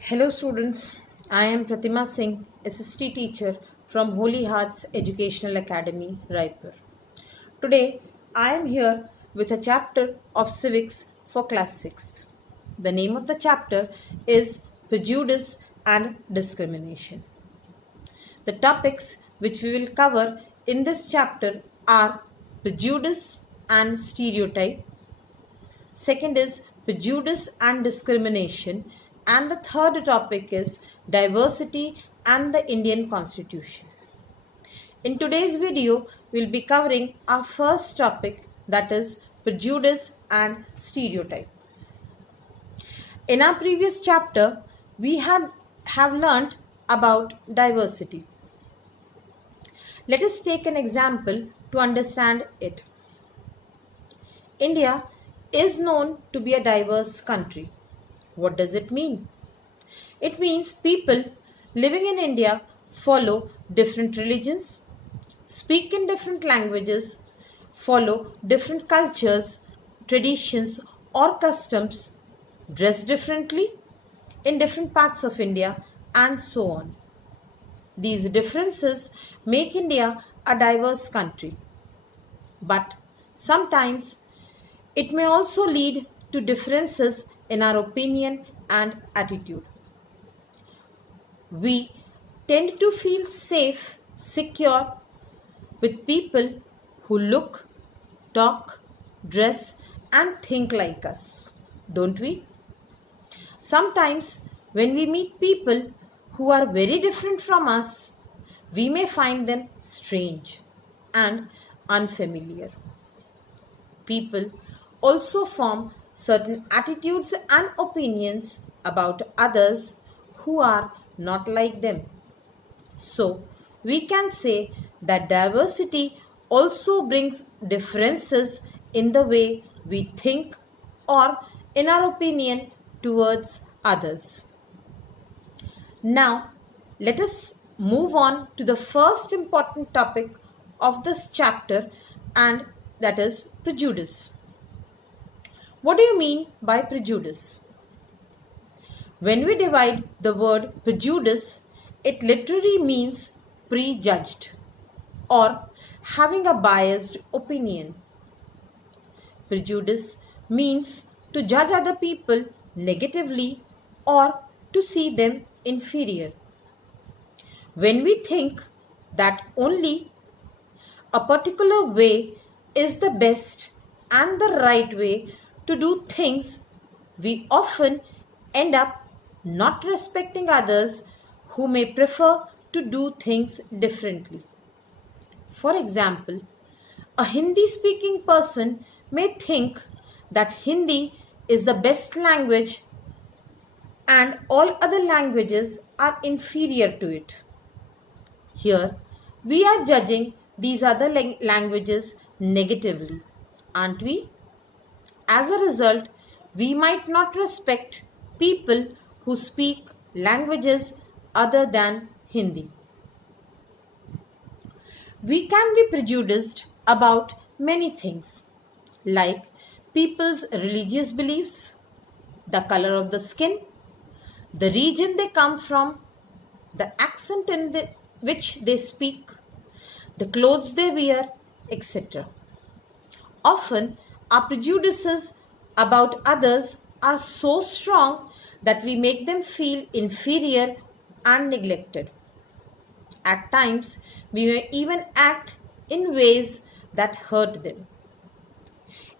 Hello students, I am Pratima Singh, SST teacher from Holy Hearts Educational Academy, Raipur. Today I am here with a chapter of Civics for class 6th. The name of the chapter is Prejudice and Discrimination. The topics which we will cover in this chapter are prejudice and stereotype. Second is prejudice and discrimination, and the third topic is diversity and the Indian Constitution. In today's video, we'll be covering our first topic, that is prejudice and stereotype. In our previous chapter, we have learnt about diversity. Let us take an example to understand it. India is known to be a diverse country. What does it mean? It means people living in India follow different religions, speak in different languages, follow different cultures, traditions or customs, dress differently in different parts of India, and so on. These differences make India a diverse country. But sometimes it may also lead to differences in our opinion and attitude. We tend to feel safe, secure with people who look, talk, dress, and think like us, don't we? Sometimes when we meet people who are very different from us, we may find them strange and unfamiliar. People also form certain attitudes and opinions about others who are not like them. So, we can say that diversity also brings differences in the way we think or in our opinion towards others. Now, let us move on to the first important topic of this chapter, and that is prejudice. What do you mean by prejudice? When we divide the word prejudice, it literally means prejudged or having a biased opinion. Prejudice means to judge other people negatively or to see them inferior. When we think that only a particular way is the best and the right way to do things, we often end up not respecting others who may prefer to do things differently. For example, a Hindi-speaking person may think that Hindi is the best language and all other languages are inferior to it. Here, we are judging these other languages negatively, aren't we? As a result, we might not respect people who speak languages other than Hindi. We can be prejudiced about many things, like people's religious beliefs, the color of the skin, the region they come from, the accent in which they speak, the clothes they wear, etc. Often, our prejudices about others are so strong that we make them feel inferior and neglected. At times, we may even act in ways that hurt them.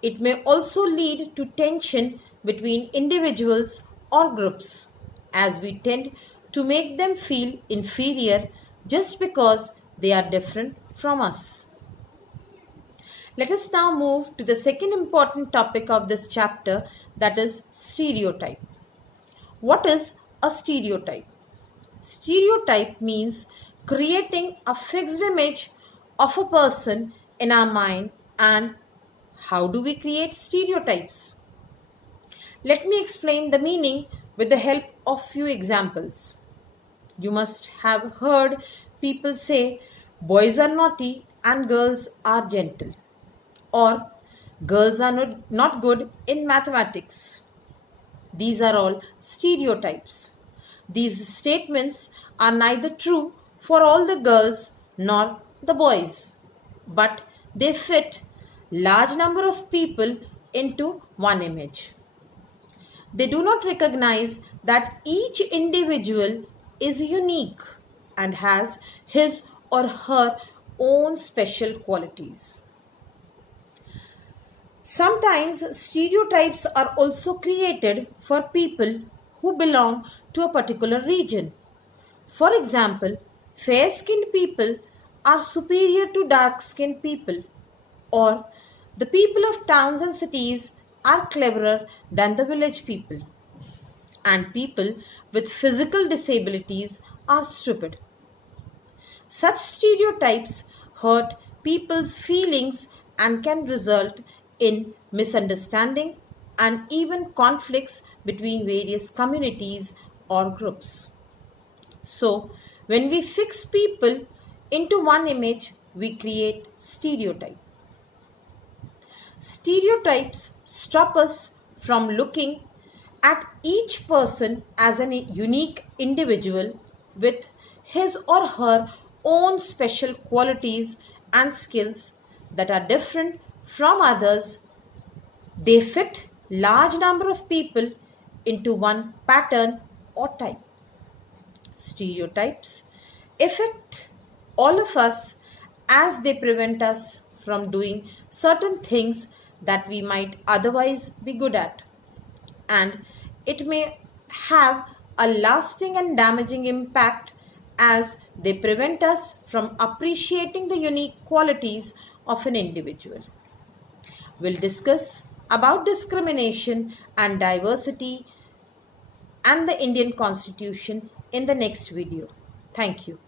It may also lead to tension between individuals or groups, as we tend to make them feel inferior just because they are different from us. Let us now move to the second important topic of this chapter, that is stereotype. What is a stereotype? Stereotype means creating a fixed image of a person in our mind. And how do we create stereotypes? Let me explain the meaning with the help of few examples. You must have heard people say boys are naughty and girls are gentle, or girls are not good in mathematics. These are all stereotypes. These statements are neither true for all the girls nor the boys, but they fit large number of people into one image. They do not recognize that each individual is unique and has his or her own special qualities. Sometimes stereotypes are also created for people who belong to a particular region. For example, fair skinned people are superior to dark skinned people, or the people of towns and cities are cleverer than the village people, and people with physical disabilities are stupid. Such stereotypes hurt people's feelings and can result in misunderstanding and even conflicts between various communities or groups. So, when we fix people into one image, we create stereotype. Stereotypes stop us from looking at each person as a unique individual with his or her own special qualities and skills that are different from others. They fit large number of people into one pattern or type. Stereotypes affect all of us as they prevent us from doing certain things that we might otherwise be good at, and it may have a lasting and damaging impact as they prevent us from appreciating the unique qualities of an individual. We'll discuss about discrimination and diversity and the Indian Constitution in the next video. Thank you.